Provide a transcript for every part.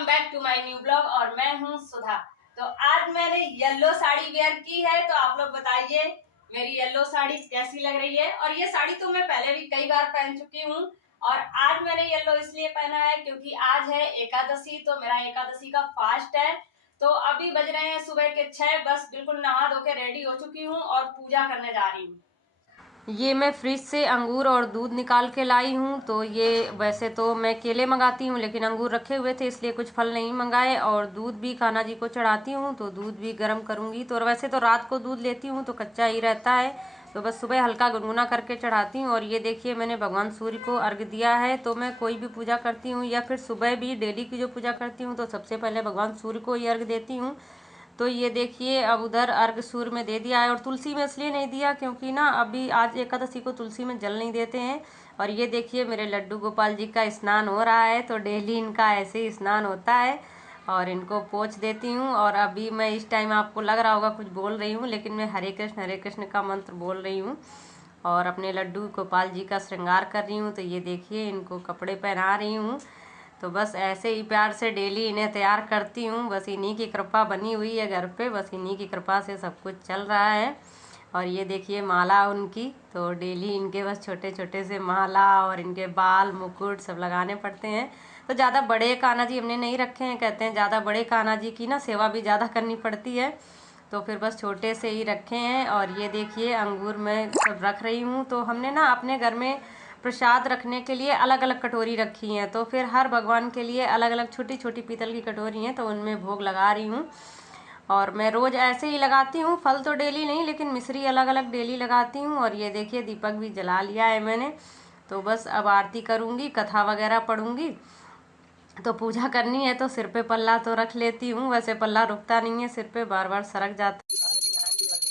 Welcome back to my new blog और मैं हूँ सुधा। तो आज मैंने येलो साड़ी वेयर की है, तो आप लोग बताइए मेरी येलो साड़ी कैसी लग रही है। और ये साड़ी तो मैं पहले भी कई बार पहन चुकी हूँ और आज मैंने येलो इसलिए पहना है क्योंकि आज है एकादशी। तो मेरा एकादशी का फास्ट है। तो अभी बज रहे हैं सुबह के 6, बस बिल्कुल नहा धो के रेडी हो चुकी हूँ और पूजा करने जा रही हूँ। ये मैं फ्रिज से अंगूर और दूध निकाल के लाई हूँ। तो ये वैसे तो मैं केले मंगाती हूँ, लेकिन अंगूर रखे हुए थे इसलिए कुछ फल नहीं मंगाए। और दूध भी कान्हा जी को चढ़ाती हूँ, तो दूध भी गर्म करूँगी। तो वैसे तो रात को दूध लेती हूँ तो कच्चा ही रहता है, तो बस सुबह हल्का गुनगुना करके चढ़ाती हूँ। और ये देखिए मैंने भगवान सूर्य को अर्घ दिया है। तो मैं कोई भी पूजा करती हूँ या फिर सुबह भी डेली की जो पूजा करती हूँ तो सबसे पहले भगवान सूर्य को ही अर्घ देती हूँ। तो ये देखिए अब उधर अर्घ सूर्य में दे दिया है। और तुलसी में इसलिए नहीं दिया क्योंकि ना अभी आज एकादशी को तुलसी में जल नहीं देते हैं। और ये देखिए मेरे लड्डू गोपाल जी का स्नान हो रहा है, तो डेली इनका ऐसे ही स्नान होता है और इनको पोंछ देती हूँ। और अभी मैं इस टाइम आपको लग रहा होगा कुछ बोल रही हूँ, लेकिन मैं हरे कृष्ण का मंत्र बोल रही हूँ और अपने लड्डू गोपाल जी का श्रृंगार कर रही हूँ। तो ये देखिए इनको कपड़े पहना रही हूँ। तो बस ऐसे ही प्यार से डेली इन्हें तैयार करती हूँ। बस इन्हीं की कृपा बनी हुई है घर पे, बस इन्हीं की कृपा से सब कुछ चल रहा है। और ये देखिए माला उनकी, तो डेली इनके बस छोटे छोटे से माला और इनके बाल मुकुट सब लगाने पड़ते हैं। तो ज़्यादा बड़े कान्हा जी हमने नहीं रखे हैं, कहते हैं ज़्यादा बड़े कान्हा जी की ना सेवा भी ज़्यादा करनी पड़ती है, तो फिर बस छोटे से ही रखे हैं। और ये देखिए अंगूर मैं सब रख रही हूँ। तो हमने ना अपने घर में प्रसाद रखने के लिए अलग अलग कटोरी रखी हैं, तो फिर हर भगवान के लिए अलग अलग छोटी छोटी पीतल की कटोरी हैं, तो उनमें भोग लगा रही हूँ। और मैं रोज़ ऐसे ही लगाती हूँ, फल तो डेली नहीं लेकिन मिश्री अलग अलग डेली लगाती हूँ। और ये देखिए दीपक भी जला लिया है मैंने। तो बस अब आरती करूँगी, कथा वगैरह पढ़ूँगी। तो पूजा करनी है तो सिर पे पल्ला तो रख लेती हूँ, वैसे पल्ला रुकता नहीं है सिर पे, बार बार सरक जाता।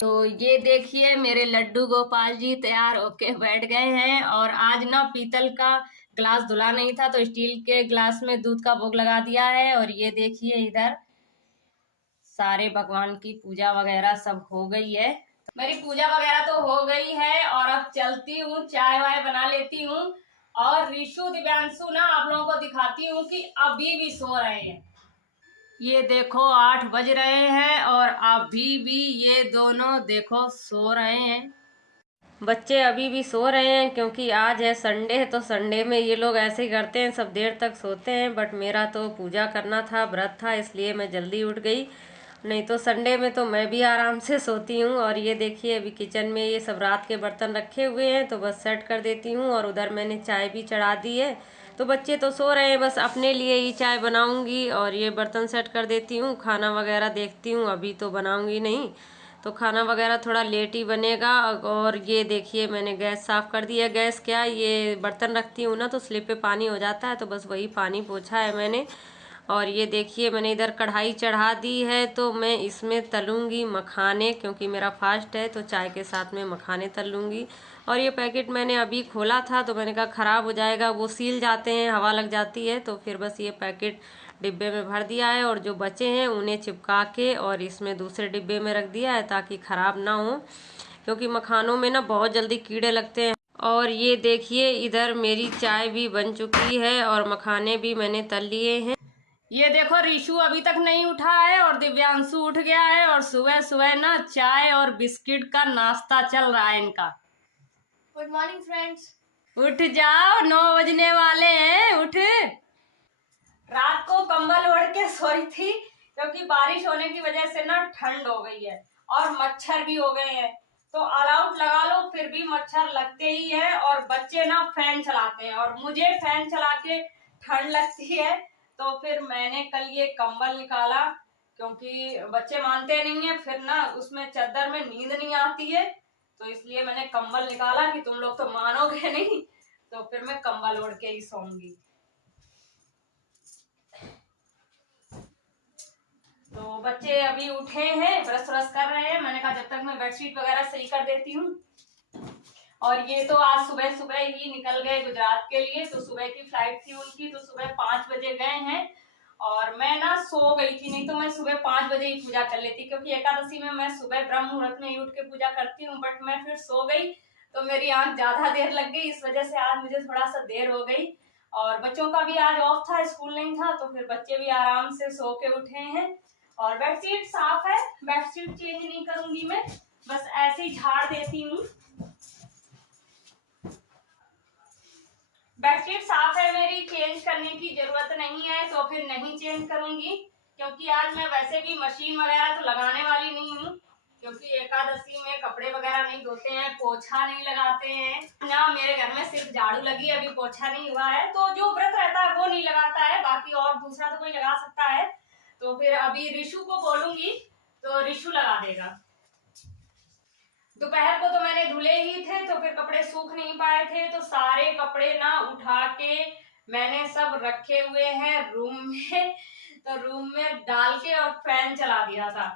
तो ये देखिए मेरे लड्डू गोपाल जी तैयार होके बैठ गए हैं। और आज ना पीतल का ग्लास धुला नहीं था तो स्टील के ग्लास में दूध का भोग लगा दिया है। और ये देखिए इधर सारे भगवान की पूजा वगैरह सब हो गई है। मेरी पूजा वगैरह तो हो गई है और अब चलती हूँ, चाय वाय बना लेती हूँ। और ऋषु दिव्यांशु ना आप लोगों को दिखाती हूँ कि अभी भी सो रहे हैं। ये देखो 8 बज रहे हैं और अभी भी ये दोनों देखो सो रहे हैं। बच्चे अभी भी सो रहे हैं क्योंकि आज है संडे, तो संडे में ये लोग ऐसे ही करते हैं, सब देर तक सोते हैं। बट मेरा तो पूजा करना था, व्रत था, इसलिए मैं जल्दी उठ गई, नहीं तो संडे में तो मैं भी आराम से सोती हूँ। और ये देखिए अभी किचन में ये सब रात के बर्तन रखे हुए हैं, तो बस सेट कर देती हूँ। और उधर मैंने चाय भी चढ़ा दी है। तो बच्चे तो सो रहे हैं, बस अपने लिए ही चाय बनाऊँगी और ये बर्तन सेट कर देती हूँ। खाना वगैरह देखती हूँ, अभी तो बनाऊँगी नहीं, तो खाना वगैरह थोड़ा लेट ही बनेगा। और ये देखिए मैंने गैस साफ़ कर दिया। गैस क्या, ये बर्तन रखती हूँ ना तो स्लिप पे पानी हो जाता है, तो बस वही पानी पोंछा है मैंने। और ये देखिए मैंने इधर कढ़ाई चढ़ा दी है, तो मैं इसमें तलूँगी मखाने, क्योंकि मेरा फास्ट है तो चाय के साथ में मखाने तल लूँगी। और ये पैकेट मैंने अभी खोला था तो मैंने कहा ख़राब हो जाएगा, वो सील जाते हैं, हवा लग जाती है, तो फिर बस ये पैकेट डिब्बे में भर दिया है। और जो बचे हैं उन्हें चिपका के और इसमें दूसरे डिब्बे में रख दिया है ताकि ख़राब ना हो, क्योंकि मखानों में ना बहुत जल्दी कीड़े लगते हैं। और ये देखिए इधर मेरी चाय भी बन चुकी है और मखाने भी मैंने तल लिए हैं। ये देखो ऋषु अभी तक नहीं उठा है और दिव्यांशु उठ गया है और सुबह सुबह ना चाय और बिस्किट का नाश्ता चल रहा है इनका। Good morning friends. उठ जाओ, 9 बजने वाले हैं, उठ। रात को कंबल ओढ़ के सोई थी क्योंकि बारिश होने की वजह से ना ठंड हो गई है और मच्छर भी हो गए हैं। तो ऑल आउट लगा लो फिर भी मच्छर लगते ही है। और बच्चे ना फैन चलाते हैं और मुझे फैन चला के ठंड लगती है, तो फिर मैंने कल ये कंबल निकाला क्योंकि बच्चे मानते नहीं है, फिर ना उसमें चादर में नींद नहीं आती है, तो इसलिए मैंने कंबल निकाला कि तुम लोग तो मानोगे नहीं, तो फिर मैं कंबल ओढ़ के ही सोऊंगी। तो बच्चे अभी उठे हैं, ब्रश व्रश कर रहे हैं, मैंने कहा जब तक मैं बेडशीट वगैरह सही कर देती हूँ। और ये तो आज सुबह सुबह ही निकल गए गुजरात के लिए, तो सुबह की फ्लाइट थी उनकी, तो सुबह 5 बजे गए हैं। और मैं ना सो गई थी, नहीं तो मैं सुबह 5 बजे ही पूजा कर लेती, क्योंकि एकादशी में मैं सुबह ब्रह्म मुहूर्त में ही उठ के पूजा करती हूँ, बट मैं फिर सो गई तो मेरी आंख ज्यादा देर लग गई, इस वजह से आज मुझे थोड़ा सा देर हो गई। और बच्चों का भी आज ऑफ था, स्कूल नहीं था, तो फिर बच्चे भी आराम से सो के उठे हैं। और बेडशीट साफ है, बेडशीट चेंज नहीं करूंगी मैं, बस ऐसे ही झाड़ देती हूँ। बेडशीट साफ है मेरी, चेंज करने की जरूरत नहीं है, तो फिर नहीं चेंज करूंगी। क्योंकि आज मैं वैसे भी मशीन वगैरह तो लगाने वाली नहीं हूँ, क्योंकि एकादशी में कपड़े वगैरह नहीं धोते हैं, पोछा नहीं लगाते हैं ना। मेरे घर में सिर्फ झाड़ू लगी है, अभी पोछा नहीं हुआ है। तो जो व्रत रहता है वो नहीं लगाता है, बाकी और दूसरा तो कोई लगा सकता है। तो फिर अभी रिशु को बोलूंगी तो रिशु लगा देगा। दोपहर को तो मैंने धुले ही थे, तो फिर कपड़े सूख नहीं पाए थे, तो सारे कपड़े ना उठा के मैंने सब रखे हुए हैं रूम में। तो रूम में डाल के और फैन चला दिया था।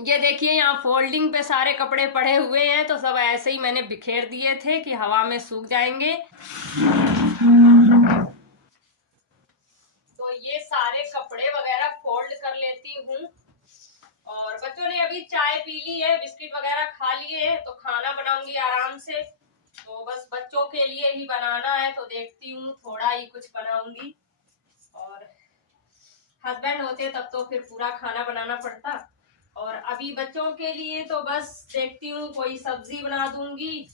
ये देखिए यहाँ फोल्डिंग पे सारे कपड़े पड़े हुए हैं, तो सब ऐसे ही मैंने बिखेर दिए थे कि हवा में सूख जाएंगे। तो ये सारे कपड़े वगैरह फोल्ड कर लेती हूँ। और बच्चों ने अभी चाय पी ली है, बिस्किट वगैरह खा लिए हैं, तो खाना बनाऊंगी आराम से। तो बस बच्चों के लिए ही बनाना है, तो देखती हूँ थोड़ा ही कुछ बनाऊंगी। और हस्बैंड होते तब तो फिर पूरा खाना बनाना पड़ता। और अभी बच्चों के लिए तो बस देखती हूँ कोई सब्जी बना दूंगी,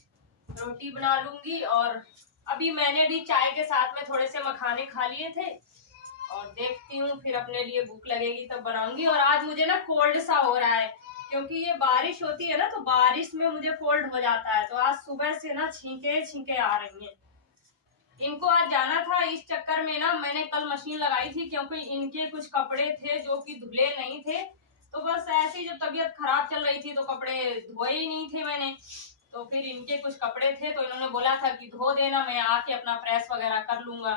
रोटी बना लूंगी। और अभी मैंने भी चाय के साथ में थोड़े से मखाने खा लिए थे, और देखती हूँ फिर अपने लिए भूख लगेगी तब बनाऊंगी। और आज मुझे ना कोल्ड सा हो रहा है, क्योंकि ये बारिश होती है ना, तो बारिश में मुझे कोल्ड हो जाता है। तो आज सुबह से ना छींके छींके आ रही हैं। इनको आज जाना था, इस चक्कर में ना मैंने कल मशीन लगाई थी, क्योंकि इनके कुछ कपड़े थे जो कि धुले नहीं थे। तो बस ऐसे ही जब तबीयत खराब चल रही थी तो कपड़े धोए ही नहीं थे मैंने। तो फिर इनके कुछ कपड़े थे, तो इन्होंने बोला था कि धो देना, मैं आके अपना प्रेस वगैरह कर लूंगा।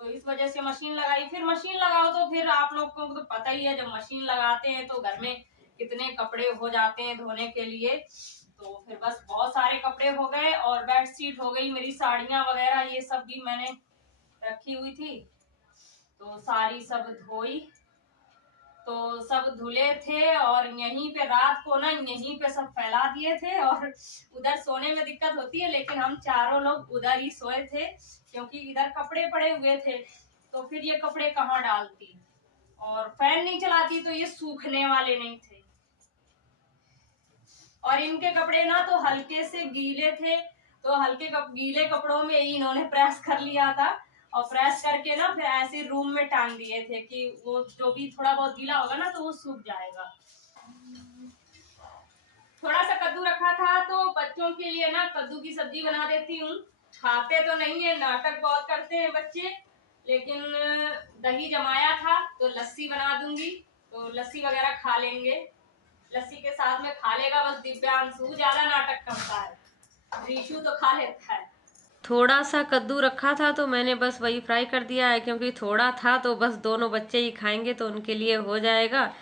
तो इस वजह से मशीन लगाई। फिर मशीन लगाओ तो फिर आप लोग को तो पता ही है, जब मशीन लगाते हैं तो घर में कितने कपड़े हो जाते हैं धोने के लिए। तो फिर बस बहुत सारे कपड़े हो गए, और बेडशीट हो गई, मेरी साड़ियां वगैरह ये सब भी मैंने रखी हुई थी, तो सारी सब धोई। तो सब धुले थे, और यहीं पे रात को ना यहीं पे सब फैला दिए थे। और उधर सोने में दिक्कत होती है, लेकिन हम चारों लोग उधर ही सोए थे, क्योंकि इधर कपड़े पड़े हुए थे। तो फिर ये कपड़े कहाँ डालती, और फैन नहीं चलाती तो ये सूखने वाले नहीं थे। और इनके कपड़े ना तो हल्के से गीले थे, तो गीले कपड़ों में ही इन्होंने प्रेस कर लिया था। और प्रेस करके ना फिर ऐसे रूम में टांग दिए थे कि वो जो भी थोड़ा बहुत गीला होगा ना तो वो सूख जाएगा। थोड़ा सा कद्दू रखा था, तो बच्चों के लिए ना कद्दू की सब्जी बना देती हूँ। खाते तो नहीं है, नाटक बहुत करते हैं बच्चे, लेकिन दही जमाया था तो लस्सी बना दूंगी, तो लस्सी वगैरह खा लेंगे। लस्सी के साथ में खा लेगा बस दिव्यांशु, ज्यादा नाटक करता है, रीशु तो खा लेता है। थोड़ा सा कद्दू रखा था तो मैंने बस वही फ्राई कर दिया है, क्योंकि थोड़ा था तो बस दोनों बच्चे ही खाएंगे तो उनके लिए हो जाएगा।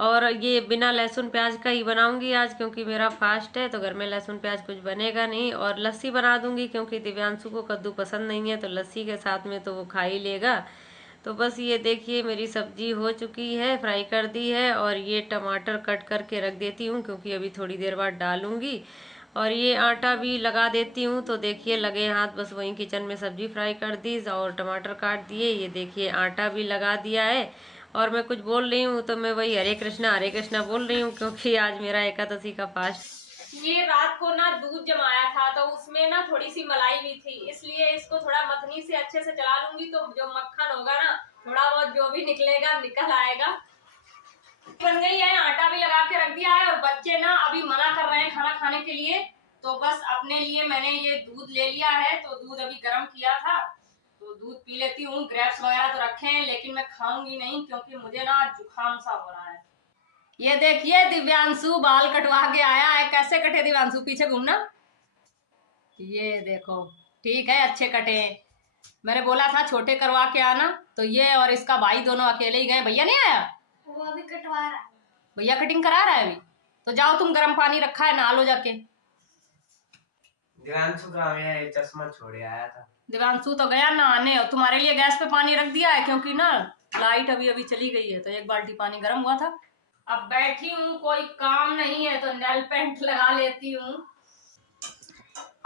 और ये बिना लहसुन प्याज का ही बनाऊंगी आज, क्योंकि मेरा फास्ट है, तो घर में लहसुन प्याज कुछ बनेगा नहीं। और लस्सी बना दूंगी, क्योंकि दिव्यांशु को कद्दू पसंद नहीं है, तो लस्सी के साथ में तो वो खा ही लेगा। तो बस ये देखिए मेरी सब्जी हो चुकी है, फ्राई कर दी है। और ये टमाटर कट करके रख देती हूँ, क्योंकि अभी थोड़ी देर बाद डालूंगी। और ये आटा भी लगा देती हूँ, तो देखिए लगे हाथ बस वहीं किचन में सब्जी फ्राई कर दी और टमाटर काट दिए। ये देखिए आटा भी लगा दिया है। और मैं कुछ बोल रही हूँ तो मैं वही हरे कृष्णा बोल रही हूँ, क्योंकि आज मेरा एकादशी का फास्ट। ये रात को ना दूध जमाया था, तो उसमें ना थोड़ी सी मलाई भी थी, इसलिए इसको थोड़ा मथनी से अच्छे से चला लूंगी, तो जो मक्खन होगा ना थोड़ा बहुत जो भी निकलेगा निकल आएगा। बन गई है, आटा भी लगा के रख दिया है। और बच्चे ना अभी मना कर रहे हैं खाना खाने के लिए, तो बस अपने लिए मैंने ये दूध ले लिया है। तो दूध अभी गर्म किया था, तो दूध पी लेती हूँ। ग्रेप्स वगैरह तो रखे हैं, लेकिन मैं खाऊंगी नहीं, क्योंकि मुझे ना जुकाम सा हो रहा है। ये देखिए दिव्यांशु बाल कटवा के आया है। कैसे कटे दिव्यांशु, पीछे घूमना। ये देखो, ठीक है, अच्छे कटे हैं। मैंने बोला था छोटे करवा के आना, तो ये और इसका भाई दोनों अकेले ही गए। भैया नहीं आया, वो अभी कटवा रहा है। भैया कटिंग करा रहा है अभी। तो जाओ, तुम गर्म पानी रखा है, नहा लो जाके। दिव्यांशु का मैं चश्मा छोड़े आया था। दिव्यांशु तो गया नहाने, और तुम्हारे लिए गैस पे पानी रख दिया है, क्योंकि ना लाइट अभी अभी चली गई है, तो एक बाल्टी पानी गर्म हुआ था। अब बैठी हूँ, कोई काम नहीं है तो नेल पेंट लगा लेती हूँ।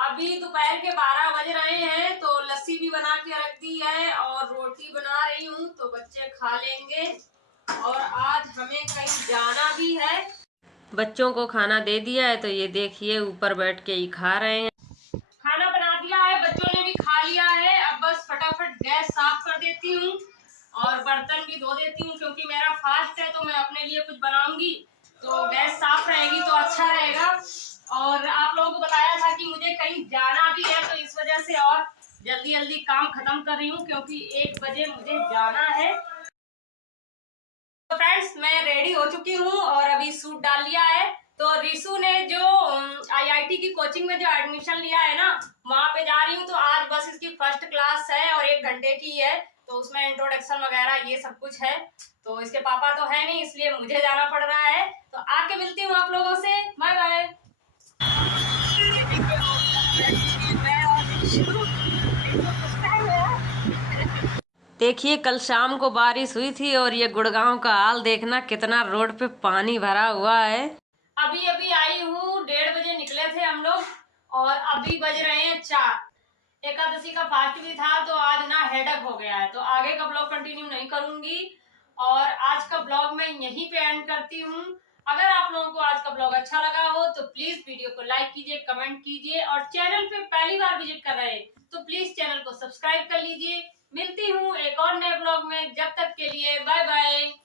अभी दोपहर के 12 बज रहे हैं, तो लस्सी भी बना के रख दी है और रोटी बना रही हूँ, तो बच्चे खा लेंगे। और आज हमें कहीं जाना भी है। बच्चों को खाना दे दिया है, तो ये देखिए ऊपर बैठ के ही खा रहे हैं। खाना बना दिया है, बच्चों ने भी खा लिया है। अब बस फटाफट गैस साफ कर देती हूँ और बर्तन भी धो देती हूँ, क्योंकि मेरा फास्ट है तो मैं अपने लिए कुछ बनाऊंगी तो गैस साफ रहेगी तो अच्छा रहेगा। और आप लोगों को बताया था कि मुझे कहीं जाना भी है, तो इस वजह से और जल्दी जल्दी काम खत्म कर रही हूँ, क्योंकि 1 बजे मुझे जाना है। तो फ्रेंड्स, मैं रेडी हो चुकी हूँ और अभी सूट डाल लिया है। तो रिशु ने जो आईआईटी की कोचिंग में जो एडमिशन लिया है ना, वहां पे जा रही हूँ। तो आज बस इसकी फर्स्ट क्लास है और 1 घंटे की है, तो उसमें इंट्रोडक्शन वगैरह ये सब कुछ है। तो इसके पापा तो है नहीं, इसलिए मुझे जाना पड़ रहा है। तो आके मिलती हूँ आप लोगों से। Bye bye. देखिए कल शाम को बारिश हुई थी और ये गुड़गांव का हाल देखना, कितना रोड पे पानी भरा हुआ है। अभी अभी आई हूँ, 1:30 बजे निकले थे हम लोग और अभी बज रहे हैं 4। एकादशी का फास्ट भी था, तो आज ना हेडेक हो गया है, तो आगे का ब्लॉग कंटिन्यू नहीं करूंगी और आज का ब्लॉग मैं यहीं पे एंड करती हूँ। अगर आप लोगों को आज का ब्लॉग अच्छा लगा हो तो प्लीज वीडियो को लाइक कीजिए, कमेंट कीजिए और चैनल पे पहली बार विजिट कर रहे हैं तो प्लीज चैनल को सब्सक्राइब कर लीजिए। मिलती हूँ एक और नए ब्लॉग में, जब तक के लिए बाय बाय।